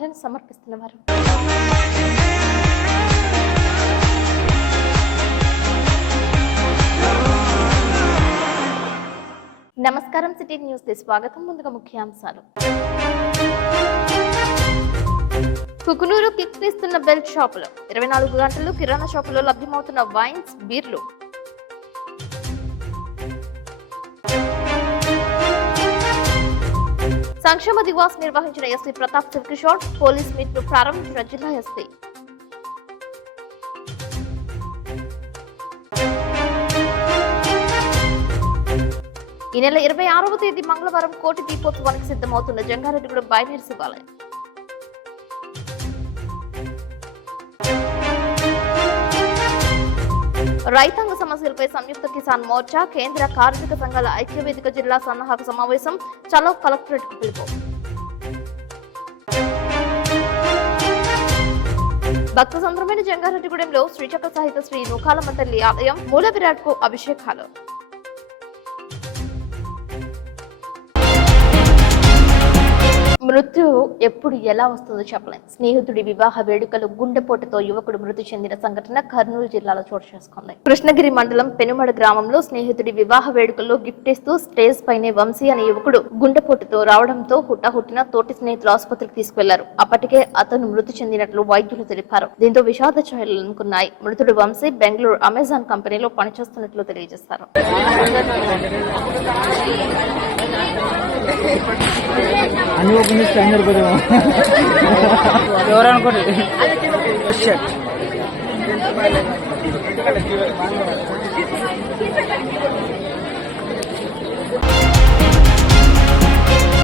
వార్తలను సమర్పిస్తున్నవారు. నమస్కారం, city news కి స్వాగతం. ముందుగా ముఖ్యాంశాలు. కుకునూరు కిక్ తీస్తున్న బెల్ట్ షాపులు, 24 గంటలు కిరాణా షాపులో లభ్యమవుతున్న వైన్స్, బీర్లు. సంక్షేమ దివాస్ నిర్వహించిన SP Pratap Shiva Kishore, police meet ను ప్రారంభించిన జిల్లా ఎస్పీ. ఈ నెల 26వ తేదీ మంగళవారం కోటి దీపోత్సవానికి సిద్ధమవుతున్న జంగారెడ్డిగూడెం బైనేరు శివాలయం. రైతాంగ సమస్యలపై సంయుక్త కిసాన్ మోర్చా, కేంద్ర కార్మిక సంఘాల ఐక్యవేదిక జిల్లా సన్నాహక సమావేశం. చలో కలెక్టరేట్ కు పిలుపు. భక్త సంద్రమైన జంగారెడ్డిగూడెంలో శ్రీచక్ర సహిత శ్రీ నూకాలమ్మ తల్లి ఆలయం, మూల విరాట్ కు అభిషేకాలు. మృత్యు ఎప్పుడు ఎలా వస్తుందో చెప్పలేం. స్నేహితుడి వివాహ వేడుకలు గుండెపోటుతో యువకుడు మృతి చెందిన సంఘటన కర్నూలు జిల్లాలో చోటు చేసుకుంది. కృష్ణగిరి మండలం పెనుమడ గ్రామంలో స్నేహితుడి వివాహ వేడుకల్లో గిఫ్ట్ ఇస్తూ స్టేజ్ పైనే వంశీ అనే యువకుడు గుండెపోటుతో రావడంతో హుట్టాహుట్టిన తోటి స్నేహితులు ఆసుపత్రికి తీసుకెళ్లారు. అప్పటికే అతను మృతి చెందినట్లు వైద్యులు తెలిపారు. దీంతో విషాద ఛాయలు అందుకున్నాయి. మృతుడు వంశీ బెంగళూరు అమెజాన్ కంపెనీలో పనిచేస్తున్నట్లు తెలియజేశారు.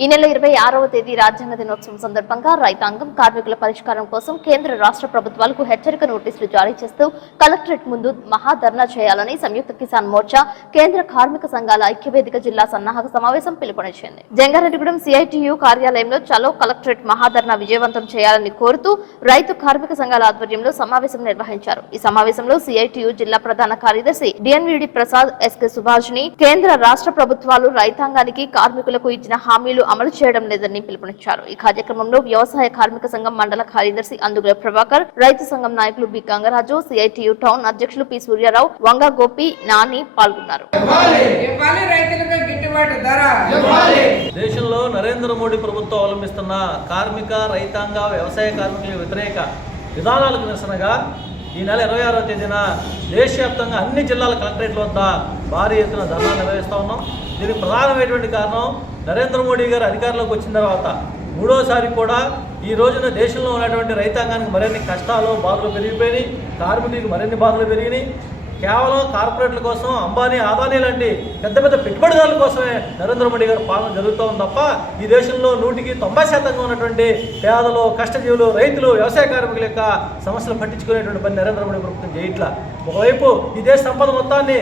ఈ నెల 26వ తేదీ రాజ్యాంగ దినోత్సవం సందర్భంగా రైతాంగం, కార్మికుల పరిష్కారం కోసం కేంద్ర రాష్ట్ర ప్రభుత్వాలకు హెచ్చరిక నోటీసులు జారీ చేస్తూ కలెక్టరేట్ ముందు మహాధర్నా చేయాలని సంయుక్త కిసాన్ మోర్చా, కేంద్ర కార్మిక సంఘాల ఐక్యవేదిక జిల్లా సన్నాహక సమావేశం పిలుపునిచ్చింది. జంగారెడ్డిగూడెం సిఐటియు కార్యాలయంలో చలో కలెక్టరేట్ మహాధర్నా విజయవంతం చేయాలని కోరుతూ రైతు కార్మిక సంఘాల ఆధ్వర్యంలో సమావేశం నిర్వహించారు. ఈ సమావేశంలో సిఐటియు జిల్లా ప్రధాన కార్యదర్శి డిఎన్విడి ప్రసాద్, ఎస్కే సుభాష్ని, కేంద్ర రాష్ట్ర ప్రభుత్వాలు రైతాంగానికి, కార్మికులకు ఇచ్చిన హామీలు అమలు చేయడం లేదని పిలుపునిచ్చారు. ఈ కార్యక్రమంలో వ్యవసాయ కార్మిక సంఘం మండల కార్యదర్శి అందుగుల ప్రభాకర్, రైతు సంఘం నాయకులు బి గంగరాజు, సిఐటియు టౌన్ అధ్యక్షులు పి సూర్యారావు, వంగ గోపి, నాని పాల్గొన్నారు. దేశంలో నరేంద్ర మోడీ ప్రభుత్వం అవలంబిస్తున్న కార్మిక, రైతాంగ, వ్యవసాయ కార్మికుల వ్యతిరేక విధానాలకు నిరసనగా ఈ నెల 26వ తేదీన దేశవ్యాప్తంగా అన్ని జిల్లాల కలెక్టరేట్ల వద్ద భారీ ఎత్తున ధర్నా నిర్వహిస్తూ ఉన్నాం. దీనికి ప్రధానమైనటువంటి కారణం, నరేంద్ర మోడీ గారు అధికారంలోకి వచ్చిన తర్వాత మూడోసారి కూడా ఈ రోజున దేశంలో ఉన్నటువంటి రైతాంగానికి మరిన్ని కష్టాలు, బాధలు పెరిగిపోయినాయి. కార్మికులకు మరిన్ని బాధలు పెరిగినాయి. కేవలం కార్పొరేట్ల కోసం, అంబానీ, అదానీ లాంటి పెద్ద పెద్ద పెట్టుబడిదారుల కోసమే నరేంద్ర మోడీ గారు పాలన జరుగుతూ ఉంది తప్ప ఈ దేశంలో 100% ఉన్నటువంటి పేదలు, కష్టజీవులు, రైతులు, వ్యవసాయ కార్మికుల యొక్క సమస్యలు పట్టించుకునేటువంటి పని నరేంద్ర మోడీ ప్రభుత్వం చేయట్లా. ఒకవైపు ఈ దేశ సంపద మొత్తాన్ని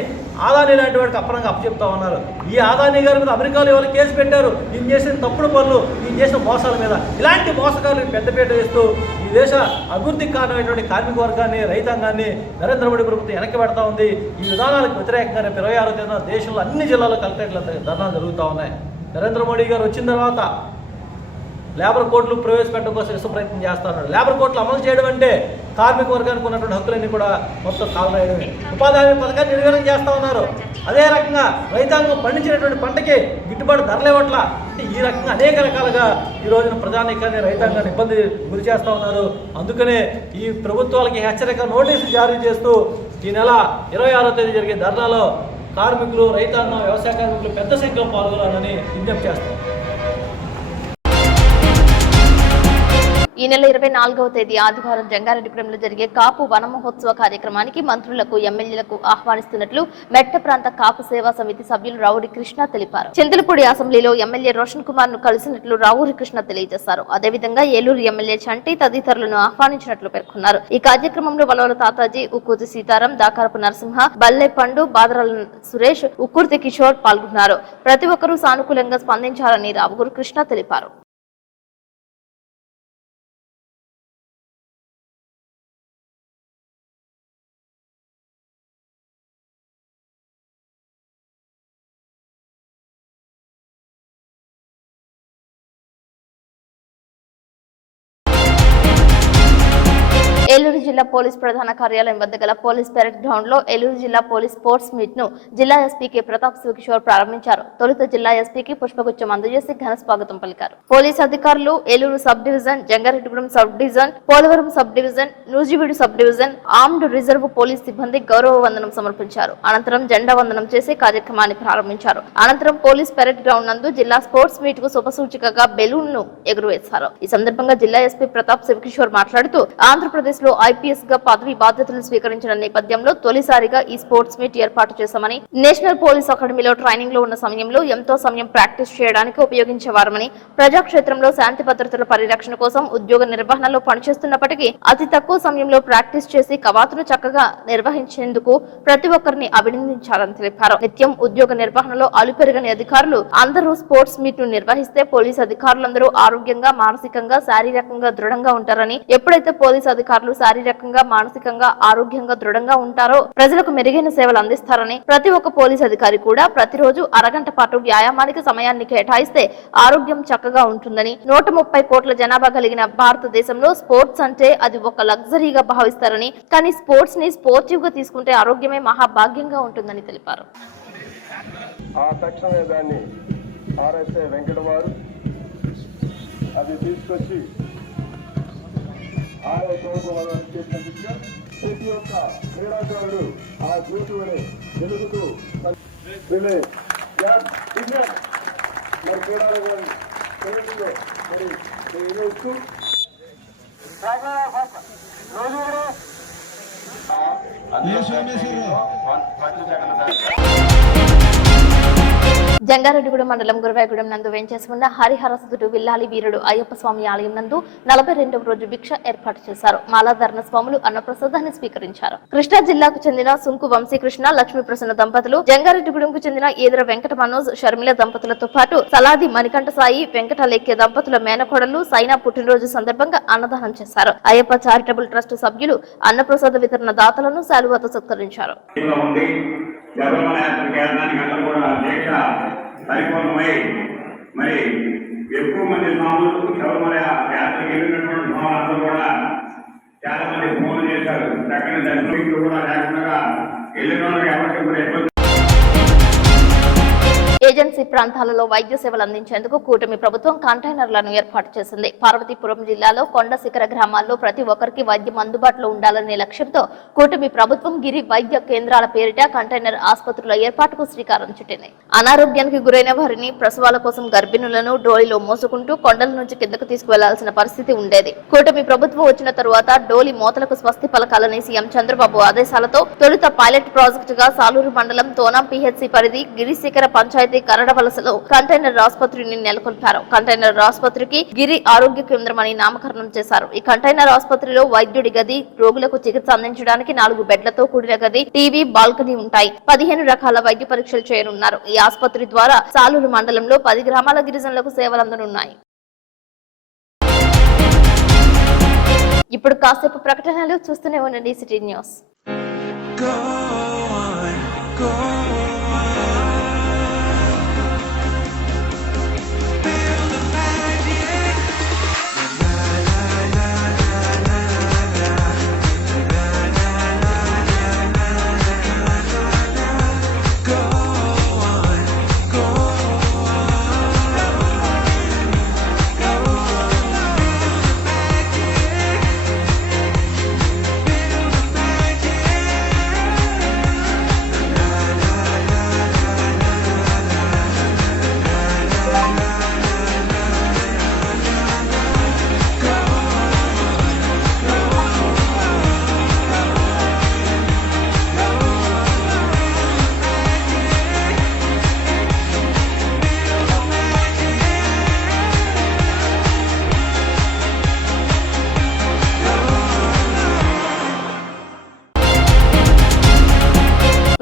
ఆదానీ లాంటి వాడికి అప్పనంగా అప్పచెప్తా ఉన్నారు. ఈ ఆదానీ గారి మీద అమెరికాలో ఎవరు కేసు పెట్టారు, ఈయన చేసిన తప్పుడు పనులు, ఈయన చేసిన మోసాల మీద. ఇలాంటి మోసగాళ్ళకి పెద్దపీట వేస్తూ ఈ దేశ అభివృద్ధికి కారణమైనటువంటి కార్మిక వర్గాన్ని, రైతాంగాన్ని నరేంద్ర మోడీ ప్రభుత్వం వెనక్కి పెడతా ఉంది. ఈ విధానాలకు వ్యతిరేకంగా 26వ తేదీన దేశంలో అన్ని జిల్లాల్లో కలెక్టరేట్ల ధర్నాలు జరుగుతూ ఉన్నాయి. నరేంద్ర మోడీ గారు వచ్చిన తర్వాత లేబర్ కోడ్లు ప్రవేశపెట్టడం కోసం విశ్వ ప్రయత్నం చేస్తున్నారు. లేబర్ కోడ్లు అమలు చేయడం అంటే కార్మిక వర్గానికి ఉన్నటువంటి హక్కులన్నీ కూడా మొత్తం కాలరాయడమే. ఉపాధి హామీ పథకాన్ని నిర్వహణ చేస్తూ ఉన్నారు. అదే రకంగా రైతాంగం పండించినటువంటి పంటకి గిట్టుబాటు ధరలేవట్ల. ఈ రకంగా అనేక రకాలుగా ఈ రోజున ప్రజానీకాన్ని, రైతాంగాన్ని ఇబ్బంది గురి చేస్తూ ఉన్నారు. అందుకనే ఈ ప్రభుత్వాలకి హెచ్చరిక నోటీసులు జారీ చేస్తూ ఈ నెల 26వ తేదీ జరిగే ధర్నాలో కార్మికులు, రైతాంగం, వ్యవసాయ కార్మికులు పెద్ద సంఖ్యలో పాల్గొనాలని విజ్ఞప్తి చేస్తాం. ఈ నెల 24వ తేదీ ఆదివారం జంగారెడ్డిగూడెంలో జరిగే కాపు వన మహోత్సవ కార్యక్రమానికి మంత్రులకు, ఎమ్మెల్యేలకు ఆహ్వానిస్తున్నట్లు మెట్ట ప్రాంత కాపు సేవా సమితి సభ్యులు రావురి కృష్ణ తెలిపారు. చింతలపూడి అసెంబ్లీలో ఎమ్మెల్యే రోషన్ కుమార్ ను కలిసినట్లు రావురి కృష్ణ తెలియజేశారు. అదేవిధంగా ఏలూరు ఎమ్మెల్యే చంటి తదితరులను ఆహ్వానించినట్లు పేర్కొన్నారు. ఈ కార్యక్రమంలో వలవల తాతాజీ, ఉక్కుర్తి సీతారాం, దాకారపు నరసింహ, బల్లె పండు, బాదరాల సురేష్, ఉక్కుర్తి కిషోర్ పాల్గొన్నారు. ప్రతి ఒక్కరూ సానుకూలంగా స్పందించాలని రావురి కృష్ణ తెలిపారు. ఏలూరు జిల్లా పోలీస్ ప్రధాన కార్యాలయం వద్ద గల పోలీస్ పెరేడ్ గ్రౌండ్ లో ఏలూరు జిల్లా పోలీస్ స్పోర్ట్స్ మీట్ ను జిల్లా ఎస్పీ కె ప్రతాప్ శివకిషోర్ ప్రారంభించారు. తొలుత జిల్లా ఎస్పీకి పుష్పగుచ్చం అందజేసి ఘన స్వాగతం పలికారు. పోలీస్ అధికారులు Eluru sub division, Jangareddygudem sub division, Polavaram sub division, Nuzvid sub division, armed reserve police సిబ్బంది గౌరవ వందనం సమర్పించారు. అనంతరం జెండా వందనం చేసి కార్యక్రమాన్ని ప్రారంభించారు. అనంతరం పోలీస్ పెరేడ్ గ్రౌండ్ నందు జిల్లా స్పోర్ట్స్ మీట్ కు శుభసూచికగా బెలూన్ ను ఎగురవేశారు. ఈ సందర్భంగా జిల్లా ఎస్పీ ప్రతాప్ శివకిషోర్ మాట్లాడుతూ ఆంధ్రప్రదేశ్ లో ఐపీఎస్ గా పదవి బాధ్యతలు స్వీకరించిన నేపథ్యంలో తొలిసారిగా ఈ స్పోర్ట్స్ మీట్ ఏర్పాటు చేశామని, నేషనల్ పోలీస్ అకాడమీలో ట్రైనింగ్ లో ఉన్న సమయంలో ఎంతో సమయం ప్రాక్టీస్ చేయడానికి ఉపయోగించేవారమని, ప్రజాక్షేత్రంలో శాంతి భద్రతల పరిరక్షణ కోసం ఉద్యోగ నిర్వహణలో పనిచేస్తున్నప్పటికీ అతి తక్కువ సమయంలో ప్రాక్టీస్ చేసి కవాతును చక్కగా నిర్వహించేందుకు ప్రతి ఒక్కరిని అభినందించాలని తెలిపారు. నిత్యం ఉద్యోగ నిర్వహణలో అలుపెరగని అధికారులు అందరూ స్పోర్ట్స్ మీట్ ను నిర్వహిస్తే పోలీస్ అధికారులందరూ ఆరోగ్యంగా, మానసికంగా, శారీరకంగా దృఢంగా ఉంటారని, ఎప్పుడైతే పోలీస్ అధికారులు శారీరకంగా, మానసికంగా, ఆరోగ్యంగా దృఢంగా ఉంటారో ప్రజలకు మెరుగైన సేవలు అందిస్తారని, ప్రతి ఒక్క పోలీస్ అధికారి కూడా ప్రతిరోజు అరగంట పాటు వ్యాయామానికి సమయాన్ని కేటాయిస్తే ఆరోగ్యం చక్కగా ఉంటుందని, 130 కోట్ల జనాభా కలిగిన భారతదేశంలో స్పోర్ట్స్ అంటే అది ఒక లగ్జరీగా భావిస్తారని, కానీ స్పోర్ట్స్ ని స్పోర్టివ్ గా తీసుకుంటే ఆరోగ్యమే మహాభాగ్యంగా ఉంటుందని తెలిపారు. ఆ తక్షణమే దాన్ని ఆర్ఎస్ఐ వెంకట వారు అది తీసుకొచ్చి ఆయన చదువుకోవాలని చేసిన విషయం ప్రతి ఒక్క క్రీడాకారుడు ఆ జూటుని వెలుగుతూ మరి క్రీడాలు మరి నిర్వహిస్తూ జంగారెడ్డిగూడెం మండలం గురవాయగూడెం నందు వేంచేసి ఉన్న హరిహరసుడు విల్లాలి వీరుడు అయ్యప్ప స్వామి ఆలయం నందు 42వ రోజు భిక్ష ఏర్పాటు చేశారు. మాలాధరణ స్వాములు అన్నప్రసాదాన్ని స్వీకరించారు. కృష్ణా జిల్లాకు చెందిన సుంకు వంశీకృష్ణ, లక్ష్మీ ప్రసన్న దంపతులు, జంగారెడ్డిగూడెంకు చెందిన ఈదర వెంకట మనోజ్, షర్మిల దంపతులతో పాటు సలాది మణికంఠ సాయి, వెంకట లేఖ్య దంపతుల మేనకోడలు సైనా పుట్టినరోజు సందర్భంగా అన్నదానం చేశారు. అయ్యప్ప చారిటబుల్ ట్రస్ట్ సభ్యులు అన్నప్రసాద వితరణ దాతలను శాలువాతో సత్కరించారు. పరిపూర్ణమై మరి ఎక్కువ మంది స్వాములు శబరిమల యాత్రకు వెళ్ళినటువంటి స్వాములందరూ కూడా చాలా మంది ఫోన్ చేశారు. చక్కని దర్శనం కూడా లేకుండా వెళ్ళిన వాళ్ళకి ఎవరికి కూడా ఎక్కువ ఏజెన్సీ ప్రాంతాలలో వైద్య సేవలు అందించేందుకు కూటమి ప్రభుత్వం కంటైనర్లను ఏర్పాటు చేసింది. పార్వతీపురం జిల్లాలో కొండ శిఖర గ్రామాల్లో ప్రతి ఒక్కరికి వైద్యం అందుబాటులో ఉండాలనే లక్ష్యంతో కూటమి ప్రభుత్వం గిరి వైద్య కేంద్రాల పేరిట కంటైనర్ ఆసుపత్రుల ఏర్పాటుకు శ్రీకారం చుట్టింది. అనారోగ్యానికి గురైన వారిని, ప్రసవాల కోసం గర్భిణులను డోలీలో మోసుకుంటూ కొండల నుంచి కిందకు తీసుకువెళ్లాల్సిన పరిస్థితి ఉండేది. కూటమి ప్రభుత్వం వచ్చిన తరువాత డోలీ మోతలకు స్వస్తి పలకాలని సీఎం చంద్రబాబు ఆదేశాలతో తొలుత పైలట్ ప్రాజెక్టుగా సాలూరు మండలం తోనాం పిహెచ్సి పరిధి గిరిశిఖర పంచాయతీ కరడవలసలో కంటైనర్ ఆసుపత్రిని నెలకొల్పారు. కంటైనర్ ఆసుపత్రికి గిరి ఆరోగ్య కేంద్రం అని నామకరణం చేశారు. ఈ కంటైనర్ ఆసుపత్రిలో వైద్యుడి గది, రోగులకు చికిత్స అందించడానికి 4 బెడ్లతో కూడిన గది, టీవీ, బాల్కనీ ఉంటాయి. 15 రకాల వైద్య పరీక్షలు చేయనున్నారు. ఈ ఆసుపత్రి ద్వారా సాలూరు మండలంలో 10 గ్రామాల గిరిజనులకు సేవలు అందనున్నాయి. ఇప్పుడు కాసేపు ప్రకటనలు చూస్తూనే ఉండండి city news.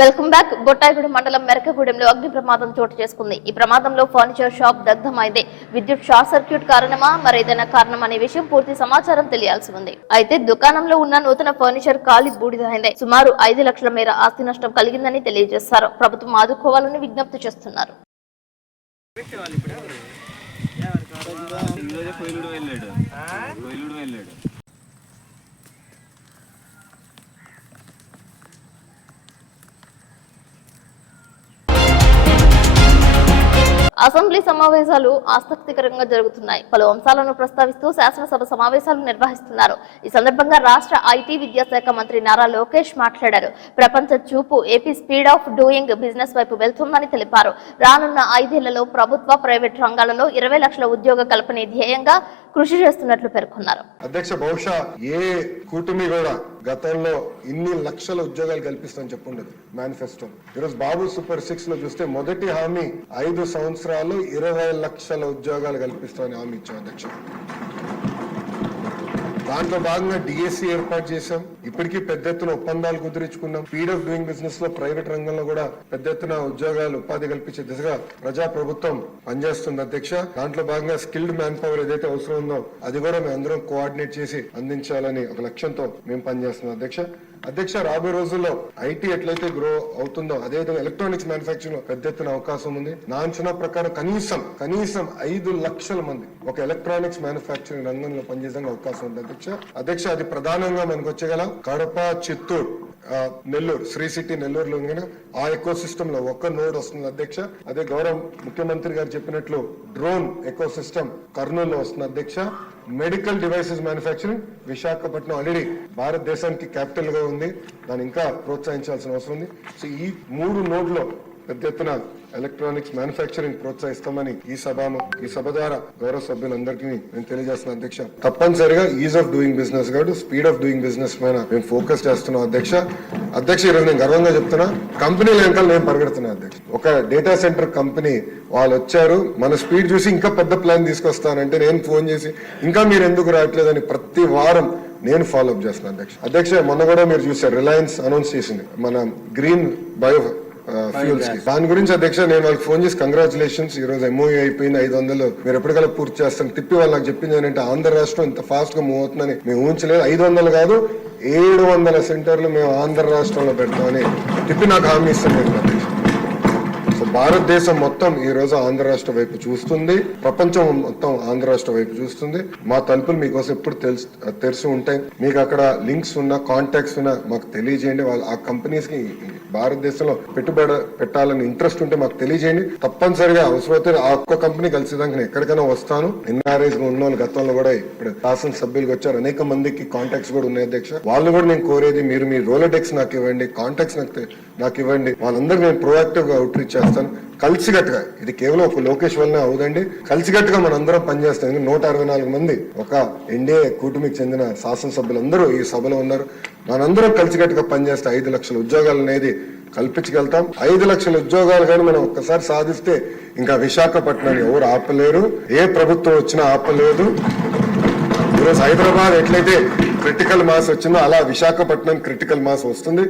Welcome back. Bottaigudem మండలం మెరకగూడెంలో అగ్ని ప్రమాదం చోటు చేసుకుంది. ఈ ప్రమాదంలో ఫర్నిచర్ షాప్ దగ్ధమైంది. విద్యుత్ షార్ట్ సర్క్యూట్ కారణమా మరేదైనా కారణం అనే విషయం పూర్తి సమాచారం తెలియాల్సి ఉంది. అయితే దుకాణంలో ఉన్న నూతన ఫర్నిచర్ కాలి బూడిదైంది. సుమారు 5 లక్షల మేర ఆస్తి నష్టం కలిగిందని తెలియజేశారు. ప్రభుత్వం ఆదుకోవాలని విజ్ఞప్తి చేస్తున్నారు. అసెంబ్లీ సమావేశాలు ఆసక్తికరంగా జరుగుతున్నాయి. పలు అంశాలను ప్రస్తావిస్తూ శాసనసభ సమావేశాలు నిర్వహిస్తున్నారు. ఈ సందర్భంగా రాష్ట్ర ఐటీ విద్యాశాఖ మంత్రి నారా లోకేష్ మాట్లాడారు. ప్రపంచ చూపు AP speed of doing business వైపు వెళ్తుందని తెలిపారు. రానున్న 5 ఏళ్లలో ప్రభుత్వ, ప్రైవేట్ రంగాలలో 20 లక్షల ఉద్యోగ కల్పనే ధ్యేయంగా కృషి చేస్తున్నట్లు పేర్కొన్నారు. అధ్యక్ష, బహుశా ఏ కూటమి కూడా గతంలో ఇన్ని లక్షల ఉద్యోగాలు కల్పిస్తామని చెప్పుండదు మేనిఫెస్టో. ఈరోజు బాబు సూపర్ 6 లో చూస్తే మొదటి హామీ 5 సంవత్సరాలు 20 లక్షల ఉద్యోగాలు కల్పిస్తామని హామీ ఇచ్చాం అధ్యక్ష. దాంట్లో భాగంగా డిఎస్సి ఏర్పాటు చేశాం. ఇప్పటికీ పెద్ద ఎత్తున ఒప్పందాలు కుదిరించుకున్నాం. స్పీడ్ ఆఫ్ డూయింగ్ బిజినెస్ లో ప్రైవేట్ రంగంలో కూడా పెద్ద ఎత్తున ఉద్యోగాలు, ఉపాధి కల్పించే దిశగా ప్రజా ప్రభుత్వం పనిచేస్తుంది అధ్యక్ష. దాంట్లో భాగంగా స్కిల్డ్ మ్యాన్ పవర్ ఏదైతే అవసరం ఉందో అది కూడా మేము అందరం కోఆర్డినేట్ చేసి అందించాలని ఒక లక్ష్యంతో మేము పనిచేస్తున్నాం అధ్యక్ష. రాబోయే రోజుల్లో ఐటీ ఎట్లయితే గ్రో అవుతుందో అదేవిధంగా ఎలక్ట్రానిక్స్ మ్యానుఫాక్చరింగ్ లో పెద్ద ఎత్తున అవకాశం ఉంది. నా అంచనా ప్రకారం కనీసం 5 లక్షల మంది ఒక ఎలక్ట్రానిక్స్ మ్యానుఫాక్చరింగ్ రంగంలో పనిచేసే అవకాశం ఉంది అధ్యక్ష. అది ప్రధానంగా మనకు వచ్చేగల కడప, చిత్తూరు, నెల్లూరు, శ్రీ సిటీ నెల్లూరులో ఆ ఎకో సిస్టమ్ లో ఒక్క నోడ్ వస్తుంది అధ్యక్ష. అదే గౌరవ ముఖ్యమంత్రి గారు చెప్పినట్లు డ్రోన్ ఎకో సిస్టమ్ కర్నూలులో వస్తుంది అధ్యక్ష. Medical devices manufacturing Visakhapatnam already భారతదేశానికి క్యాపిటల్ గా ఉంది. దాన్ని ఇంకా ప్రోత్సహించాల్సిన అవసరం ఉంది. సో ఈ 3 నోడ్లో పెద్ద ఎత్తున ఎలక్ట్రానిక్స్ మ్యానుఫాక్చరింగ్ ప్రోత్సహిస్తామని ఈ సభ ద్వారా గౌరవ సభ్యులందరికీ నేను తెలియజేస్తున్నాను అధ్యక్ష. తప్పనిసరిగా ఈజ్ ఆఫ్ డూయింగ్ బిజినెస్ కాదు, స్పీడ్ ఆఫ్ డూయింగ్ బిజినెస్ పైన మేము ఫోకస్ చేస్తున్నాం అధ్యక్ష. ఈరోజు నేను గర్వంగా చెప్తున్నా, కంపెనీల వెనకాల నేను పరిగెడుతున్నా అధ్యక్ష. ఒక డేటా సెంటర్ కంపెనీ వాళ్ళు వచ్చారు, మన స్పీడ్ చూసి ఇంకా పెద్ద ప్లాన్ తీసుకొస్తానంటే నేను ఫోన్ చేసి ఇంకా మీరు ఎందుకు రావట్లేదని ప్రతి వారం నేను ఫాలో అప్ చేస్తున్నాను అధ్యక్ష. మొన్న కూడా మీరు చూసారు, రిలయన్స్ అనౌన్స్ చేసింది మన గ్రీన్ బయో ఫ్యూల్స్ కి. దాని గురించి అధ్యక్ష నేను వాళ్ళకి ఫోన్ చేసి కంగ్రాచులేషన్స్, ఈ రోజు ఎంఓయూ అయిపోయింది, 500 మీరు ఎప్పటికల్లా పూర్తి చేస్తాను. తిప్పి వాళ్ళు నాకు చెప్పింది ఏంటంటే ఆంధ్ర రాష్ట్రం ఇంత ఫాస్ట్ గా మూవ్ అవుతుందని మేము ఊహించలేదు. 500 కాదు 700 సెంటర్లు మేము ఆంధ్ర రాష్ట్రంలో పెడతామని తిప్పి నాకు హామీ ఇస్తాను అధ్యక్ష. సో భారతదేశం మొత్తం ఈ రోజు ఆంధ్ర రాష్ట్ర వైపు చూస్తుంది, ప్రపంచం మొత్తం ఆంధ్ర రాష్ట్ర వైపు చూస్తుంది. మా తలుపులు మీకోసం ఎప్పుడు తెరిచి ఉంటాయి. మీకు అక్కడ లింక్స్ ఉన్నా, కాంటాక్ట్స్ ఉన్నా మాకు తెలియజేయండి. వాళ్ళు ఆ కంపెనీస్ కి భారతదేశంలో పెట్టుబడి పెట్టాలని ఇంట్రెస్ట్ ఉంటే మాకు తెలియజేయండి. తప్పనిసరిగా అవసరమైతే ఆ ఒక్క కంపెనీ కలిసేదానికి నేను ఎక్కడికైనా వస్తాను. ఎన్ఆర్ఐస్ ఉన్న వాళ్ళు గతంలో కూడా ఇప్పుడు శాసన సభ్యులకు వచ్చారు, అనేక మందికి కాంటాక్ట్స్ కూడా ఉన్నాయి అధ్యక్ష. వాళ్ళు కూడా నేను కోరేది మీరు మీ రోలోడెక్స్ నాకు ఇవ్వండి, కాంటాక్ట్స్ నాకు ఇవ్వండి. వాళ్ళందరూ నేను ప్రొయాక్టివ్ గా అవుట్ రీచ్ చేస్తాను. కలిసికట్టుగా, ఇది కేవలం ఒక లోకేష్ వల్లనే అవుదండి, కలిసికట్టుగా మనందరం పనిచేస్తాం. 164 మంది ఒక ఎన్డీఏ కూటమికి చెందిన శాసనసభ్యులందరూ ఈ సభలో ఉన్నారు. మనందరం కలిసికట్టుగా పనిచేస్తే 5 లక్షల ఉద్యోగాలు అనేది కల్పించగలుగుతాం. 5 లక్షల ఉద్యోగాలు కానీ మనం ఒక్కసారి సాధిస్తే ఇంకా విశాఖపట్నాన్ని ఎవరు ఆపలేరు, ఏ ప్రభుత్వం వచ్చినా ఆపలేదు. ఈరోజు హైదరాబాద్ ఎట్లయితే క్రిటికల్ మాస్ వచ్చిందో అలా విశాఖపట్నం క్రిటికల్ మాస్ వస్తుంది.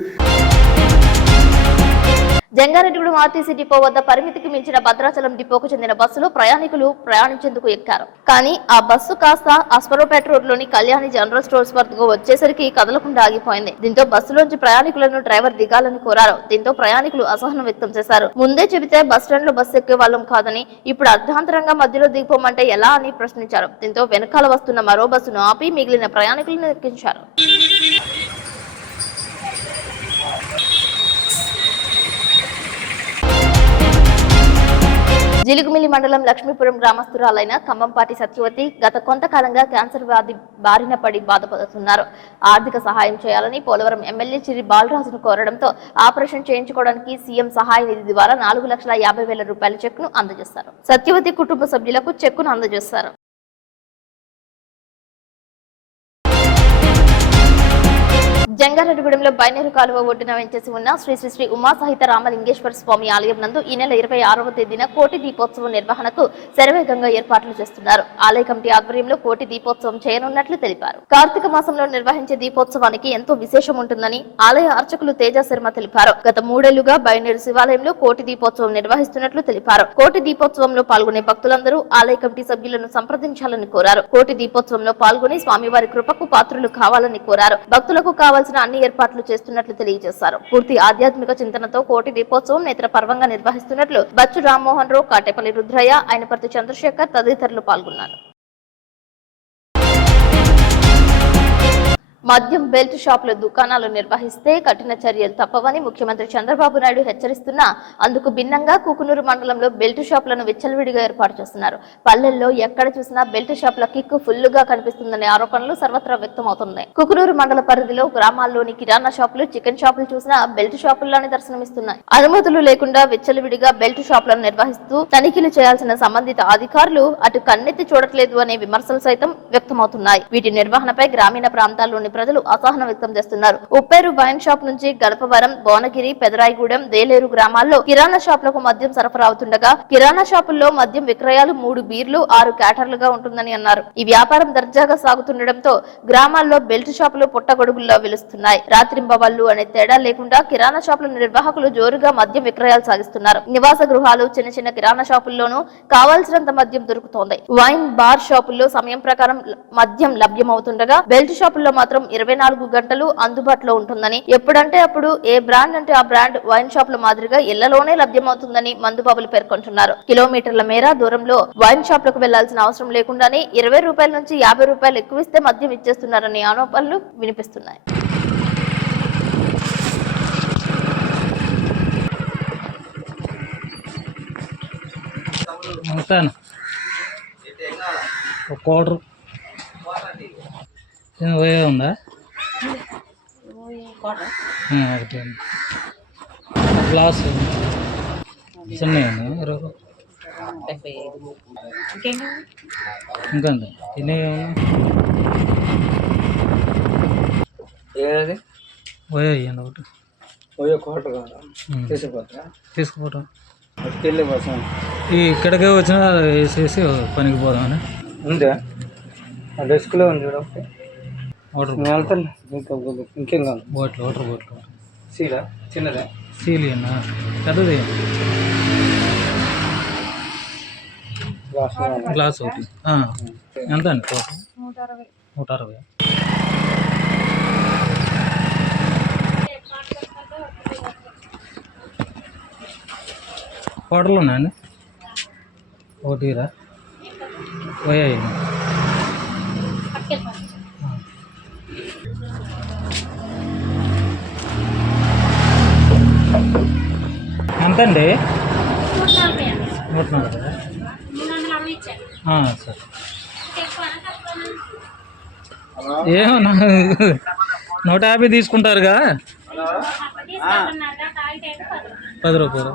జంగారెడ్డిగూడెం ఆర్టీసీ డిపో వద్ద పరిమితికి మించిన భద్రాచలం డిపోకు చెందిన బస్సులో ప్రయాణికులు ప్రయాణించేందుకు ఎక్కారు. కానీ ఆ బస్సు కాస్త అస్పరోపేట రోడ్లోని కళ్యాణి జనరల్ స్టోర్స్ వద్దకు వచ్చేసరికి కదలకుండా ఆగిపోయింది. దీంతో బస్సులోంచి ప్రయాణికులను డ్రైవర్ దిగాలని కోరారు. దీంతో ప్రయాణికులు అసహనం వ్యక్తం చేశారు. ముందే చెబితే బస్ స్టాండ్ లో బస్సు ఎక్కే వాళ్ళం కాదని ఇప్పుడు అర్ధాంతరంగా మధ్యలో దిగిపోమంటే ఎలా అని ప్రశ్నించారు. దీంతో వెనకాల వస్తున్న మరో బస్సును ఆపి మిగిలిన ప్రయాణికులను ఎక్కించారు. జిలుగుమిల్లి మండలం లక్ష్మీపురం గ్రామస్తురాలైన ఖమ్మంపాటి సత్యవతి గత కొంతకాలంగా క్యాన్సర్ వ్యాధి బారిన పడి బాధపడుతున్నారు. ఆర్థిక సహాయం చేయాలని పోలవరం ఎమ్మెల్యే చిరి బాలరాజును కోరడంతో ఆపరేషన్ చేయించుకోవడానికి సీఎం సహాయ నిధి ద్వారా 4,50,000 రూపాయల చెక్కును అందజేశారు. సత్యవతి కుటుంబ సభ్యులకు చెక్కును అందజేశారు. జంగారెడ్డిగూడెంలో బైనేరు కాలువ ఒడ్డున వెంచేసి ఉన్న శ్రీ శ్రీ శ్రీ ఉమా సహిత రామలింగేశ్వర స్వామి ఆలయం నందు ఈ నెల 26వ తేదీన కోటి దీపోత్సవం నిర్వహణకు శరవేగంగా ఏర్పాట్లు చేస్తున్నారు. ఆలయ కమిటీ ఆధ్వర్యంలో కోటి దీపోత్సవం చేయనున్నట్లు తెలిపారు. కార్తీక మాసంలో నిర్వహించే దీపోత్సవానికి ఎంతో విశేషం ఉంటుందని ఆలయ అర్చకులు తేజ శర్మ తెలిపారు. గత 3 ఏళ్లుగా బైనేరు శివాలయంలో కోటి దీపోత్సవం నిర్వహిస్తున్నట్లు తెలిపారు. కోటి దీపోత్సవంలో పాల్గొనే భక్తులందరూ ఆలయ కమిటీ సభ్యులను సంప్రదించాలని కోరారు. కోటి దీపోత్సవంలో పాల్గొని స్వామివారి కృపకు పాత్రులు కావాలని కోరారు. భక్తులకు కావాల్సిన అన్ని ఏర్పాట్లు చేస్తున్నట్లు తెలియజేశారు. పూర్తి ఆధ్యాత్మిక చింతనతో కోటి దీపోత్సవం నేత్ర పర్వంగా నిర్వహిస్తున్నట్లు బచ్చు రామ్మోహన్ రావు, కాటేపల్లి రుద్రయ్య, ఆయనపర్తి చంద్రశేఖర్ తదితరులు పాల్గొన్నారు. మద్యం బెల్ట్ షాపుల దుకాణాలు నిర్వహిస్తే కఠిన చర్యలు తప్పవని ముఖ్యమంత్రి చంద్రబాబు నాయుడు హెచ్చరిస్తున్నా అందుకు భిన్నంగా కుకునూరు మండలంలో బెల్ట్ షాపులను విచ్చలవిడిగా ఏర్పాటు చేస్తున్నారు. పల్లెల్లో ఎక్కడ చూసినా బెల్ట్ షాపుల కిక్కు ఫుల్లుగా కనిపిస్తుందనే ఆరోపణలు సర్వత్రా వ్యక్తమవుతున్నాయి. కుకునూరు మండల పరిధిలో గ్రామాల్లోని కిరాణా షాపులు, చికెన్ షాపులు చూసినా బెల్ట్ షాపుల్లోనే దర్శనమిస్తున్నాయి. అనుమతులు లేకుండా విచ్చలవిడిగా బెల్ట్ షాపులను నిర్వహిస్తూ తనిఖీలు చేయాల్సిన సంబంధిత అధికారులు అటు కన్నెత్తి చూడట్లేదు అనే విమర్శలు సైతం వ్యక్తమవుతున్నాయి. వీటి నిర్వహణపై గ్రామీణ ప్రాంతాల్లోని ప్రజలు అసహనం వ్యక్తం చేస్తున్నారు. ఉప్పేరు వైన్ షాప్ నుంచి గడపవరం, భువనగిరి, పెదరాయిగూడెం, దేలేరు గ్రామాల్లో కిరాణా షాపులకు మద్యం సరఫరా అవుతుండగా కిరాణా షాపుల్లో మద్యం విక్రయాలు 3 బీర్లు 6 క్యాటర్లుగా ఉంటుందని అన్నారు. ఈ వ్యాపారం దర్జాగా సాగుతుండటంతో గ్రామాల్లో బెల్ట్ షాపులు పుట్టగొడుగుల్లో వెలుస్తున్నాయి. రాత్రింబవళ్లు అనే తేడా లేకుండా కిరాణా షాపుల నిర్వాహకులు జోరుగా మద్యం విక్రయాలు సాగిస్తున్నారు. నివాస గృహాలు, చిన్న చిన్న కిరాణా షాపుల్లోనూ కావాల్సినంత మద్యం దొరుకుతోంది. వైన్, బార్ షాపుల్లో సమయం ప్రకారం మద్యం లభ్యమవుతుండగా బెల్ట్ షాపుల్లో మాత్రం 24 గంటలు అందుబాటులో ఉంటుందని, ఎప్పుడంటే అప్పుడు ఏ బ్రాండ్ అంటే ఆ బ్రాండ్ వైన్ షాపుల మాదిరిగా ఇళ్లలోనే లభ్యమవుతుందని మందుబాబులు పేర్కొంటున్నారు. కిలోమీటర్ల మేర దూరంలో వైన్ షాపులకు వెళ్లాల్సిన అవసరం లేకుండానే 20 రూపాయల నుంచి 50 రూపాయలు ఎక్కువ ఇస్తే మద్యం ఇచ్చేస్తున్నారనే ఆరోపణలు వినిపిస్తున్నాయి. ఉందా గ్లాస్ చిన్న ఇంకా ఏది పోయాను ఒకటి పోయే కోటర్ తీసుకుపోతాం పెళ్ళి కోసం ఇక్కడికే వచ్చినా వేసేసి పనికి పోదామని ఉందా ఆ డెస్క్లో ఉంది చూడండి. వాటర్ నేను వెళ్తాను ఇంకేం కాదు. బాటిల్ వాటర్ బాటిల్ సీలా చిన్నదా సీల్ అన్నా పెద్దది గ్లాస్ ఒకటి ఎంత అండి కోసం 160. వాటర్లు ఉన్నాయండి ఒకటిరా పోయాయి. ఎంతండి? 140. సరే ఏమన్నా 150 తీసుకుంటారుగా 10 రూపాయలు.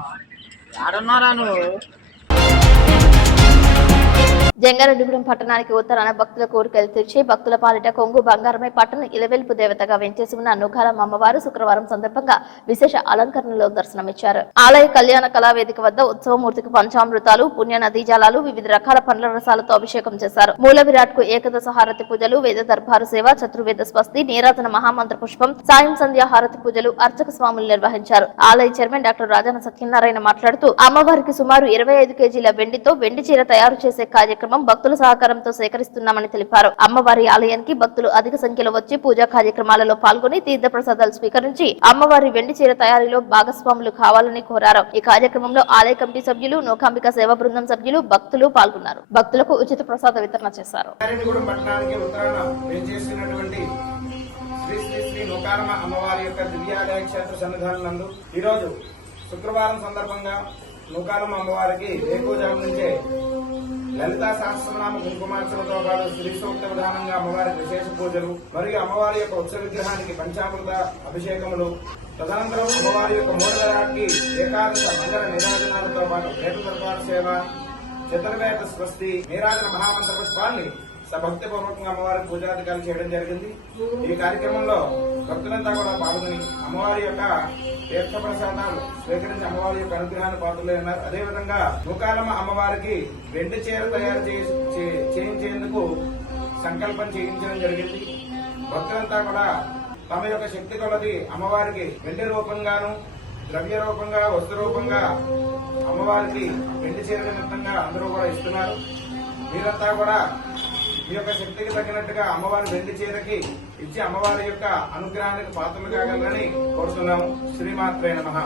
జంగారెడ్డిగూడెం పట్టణానికి ఉత్తరాన భక్తుల కోరికలు తీర్చి భక్తుల పాలిట కొంగు బంగారమై పట్టణ ఇలవెల్పు దేవతగా వెంచేసి ఉన్న నూకాలమ్మ అమ్మవారు శుక్రవారం సందర్భంగా విశేష అలంకరణలో దర్శనమిచ్చారు. ఆలయ కళ్యాణ కళావేదిక వద్ద ఉత్సవమూర్తికి పంచామృతాలు, పుణ్య నదీ జలాలు, వివిధ రకాల పండ్ల రసాలతో అభిషేకం చేశారు. మూల విరాట్ కు ఏకదశ హారతి పూజలు, వేద దర్బారు సేవ, చతుర్వేద స్వస్తి, నీరాజన మహామంత్ర పుష్పం, సాయం సంధ్యా హారతి పూజలు అర్చక స్వాములు నిర్వహించారు. ఆలయ చైర్మన్ డాక్టర్ రాజాన సత్యనారాయణ మాట్లాడుతూ అమ్మవారికి సుమారు 25 కేజీల వెండితో వెండి చీర తయారు చేసే కార్యక్రమం భక్తుల సహకారంతో సేకరిస్తున్నామని తెలిపారు. అమ్మవారి ఆలయానికి భక్తులు అధిక సంఖ్యలో వచ్చి పూజా కార్యక్రమాలలో పాల్గొని తీర్థ ప్రసాదాలు స్వీకరించి అమ్మవారి వెండి చీర తయారీలో భాగస్వాములు కావాలని కోరారు. ఈ కార్యక్రమంలో ఆలయ కమిటీ సభ్యులు, నూకాంబిక సేవా బృందం సభ్యులు, భక్తులు పాల్గొన్నారు. భక్తులకు ఉచిత ప్రసాద వితరణ చేశారు. అమ్మవారి యొక్క దివ్యాలయ క్షేత్ర సన్నిధానం నందు ఈరోజు శుక్రవారం సందర్భంగా నూకాలమ్మ అమ్మవారికి వేకువజాము నుంచే లలితా సహస్రనామ కుంకుమార్చనతో పాటు శ్రీ సూక్త విధానంగా అమ్మవారికి విశేష పూజలు మరియు అమ్మవారి యొక్క ఉత్సవ విగ్రహానికి పంచామృత అభిషేకములు, తదనంతరం అమ్మవారి యొక్క మూలధరానికి ఏకాదశ మంగళ నిరాజనాలతో పాటు వేద దర్బారు సేవ, చతుర్వేద స్వస్తి, నీరాజన మహామంత్ర పుష్పాన్ని భక్తి పూర్వకంగా అమ్మవారికి పూజాధికారులు చేయడం జరిగింది. ఈ కార్యక్రమంలో భక్తులంతా కూడా పాల్గొని అమ్మవారి యొక్క తీర్థ ప్రసాదాలు స్వీకరించి అమ్మవారి యొక్క అనుగ్రహాన్ని పాత్రలై ఉన్నారు. అదేవిధంగా నూకాలమ్మ అమ్మవారికి వెండి చీర తయారు చేయించేందుకు సంకల్పం చేయించడం జరిగింది. భక్తులంతా కూడా తమ యొక్క శక్తి కొలది అమ్మవారికి వెండి రూపంగాను, ద్రవ్య రూపంగా, వస్తు రూపంగా అమ్మవారికి వెండి చీర నిమిత్తంగా అందరూ కూడా ఇస్తున్నారు. మీరంతా కూడా మీ యొక్క శక్తికి తగినట్టుగా అమ్మవారి వెండి చీరకి ఇచ్చి అమ్మవారి యొక్క అనుగ్రహానికి పాత్రలు కాగలరని కోరుతున్నాము. శ్రీమాత్రే నమః.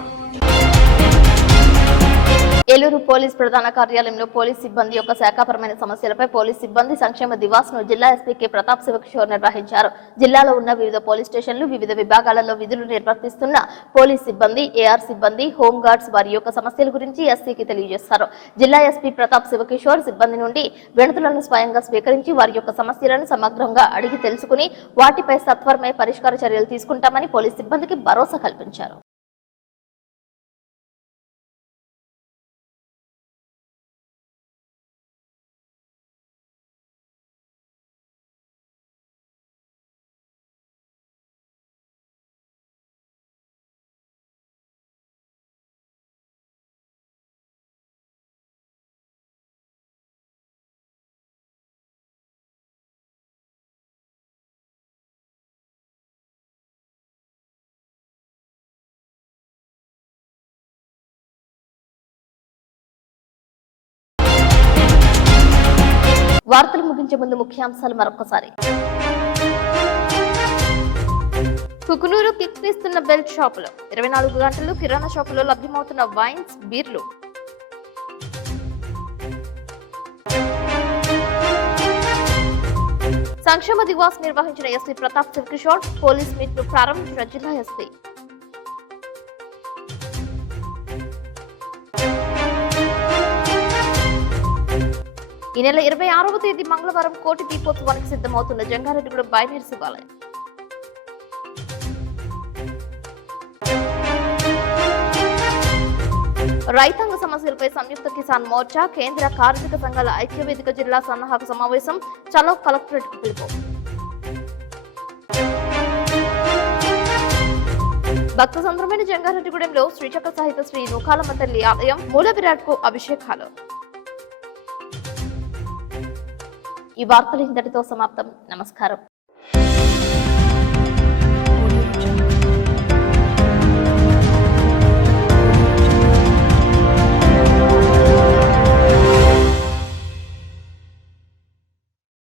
ఏలూరు పోలీస్ ప్రధాన కార్యాలయంలో పోలీస్ సిబ్బంది యొక్క శాఖాపరమైన సమస్యలపై పోలీస్ సిబ్బంది సంక్షేమ దివాస్ ను జిల్లా ఎస్పీ కె ప్రతాప్ శివకిషోర్ నిర్వహించారు. జిల్లాలో ఉన్న వివిధ పోలీస్ స్టేషన్లు, వివిధ విభాగాలలో విధులు నిర్వర్తిస్తున్న పోలీస్ సిబ్బంది, ఏఆర్ సిబ్బంది, హోమ్ గార్డ్స్ వారి యొక్క సమస్యల గురించి ఎస్పీకి తెలియజేశారు. జిల్లా ఎస్పీ ప్రతాప్ శివకిషోర్ సిబ్బంది నుండి వినతులను స్వయంగా స్వీకరించి వారి యొక్క సమస్యలను సమగ్రంగా అడిగి తెలుసుకుని వాటిపై సత్వరమే పరిష్కార చర్యలు తీసుకుంటామని పోలీస్ సిబ్బందికి భరోసా కల్పించారు. వార్తలు ముగించే ముందు ముఖ్యాంశాలు మరొకసారి. కుకునూరు కిక్ తీస్తున్న బెల్ట్ షాపులు, 24 గంటలు కిరాణా షాపులో లభ్యమవుతున్న వైన్స్, బీర్లు. సంక్షేమ దివాస్ నిర్వహించిన SP Pratap Shiva Kishore police meet ను ప్రారంభించిన జిల్లా ఎస్పీ. ఈ నెల 26వ తేదీ మంగళవారం కోటి దీపోత్సవానికి సిద్ధమవుతున్న జంగారెడ్డిగూడెం బైనేరు శివాలయం. రైతాంగ సమస్యలపై సంయుక్త కిసాన్ మోర్చా, కేంద్ర కార్మిక సంఘాల ఐక్యవేదిక జిల్లా సన్నాహక సమావేశం. చలో కలెక్టరేట్ కు పిలుపు. భక్త సంద్రమైన జంగారెడ్డిగూడెంలో శ్రీచక్ర సహిత శ్రీ నూకాలమ్మ తల్లి ఆలయం మూల విరాట్ కు అభిషేకాలు. ఈ వార్తలు ఇంతటితో సమాప్తం. నమస్కారం.